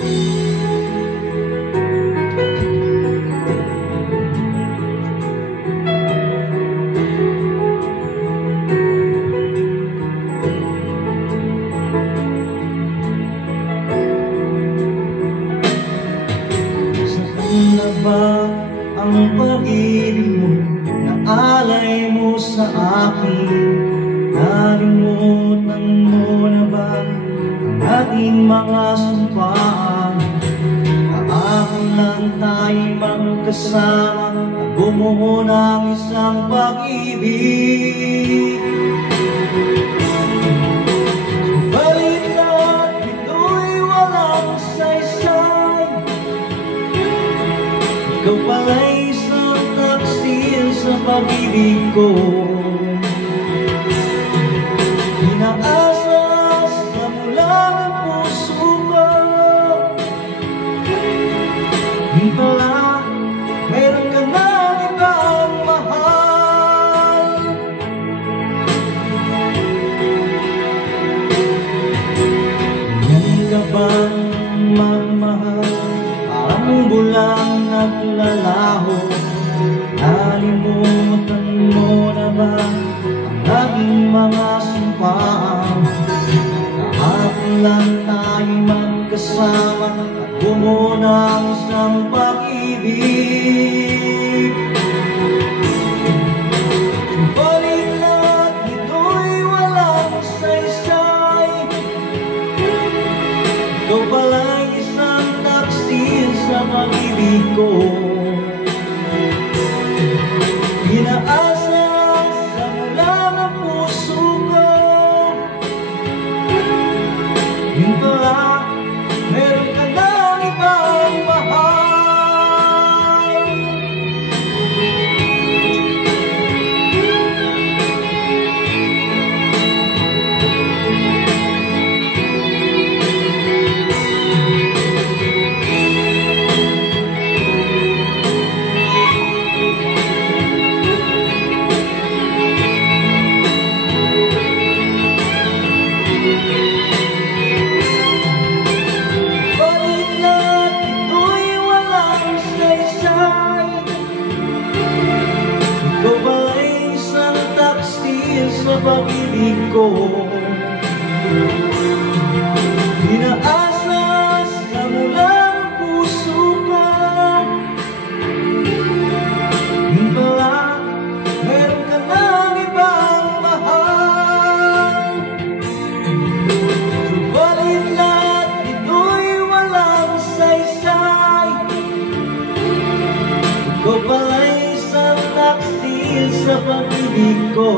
Na ba ang pag-ibig mo na alay mo sa akin? Nalimutan mo na ba ang ating mga sumpaan? Kahapon lang tayo magkasama at bumuo ng isang pag-ibig. Subalit lahat ito'y walang saysay. Ikaw pala'y isang taksil sa pag-ibig ko. Inaasas na mula ng puso ko. Yun pala, meron ka na ibang mahal. Yan ka bang magmahal? Parang bulang naglalaho. Nalimutan mo na ba ang aking mga sumpaan? Kahapon lang tayo magkasama at bumuo ng isang pag-ibig. Subalit lahat ito'y walang saysay. Ikaw pala'y isang taksil sa pag-ibig ko. Inaasas sa mula ng puso ko. Yun pala, meron ka na ibang mahal. Ikaw ba'y isang taksil sa pag-ibig ko? Inaasas na mula ng puso ko. Yun pala, meron ka ng ibang mahal. Subalit lahat ito'y walang saysay. Ikaw pala'y isang taksil sa pag-ibig ko.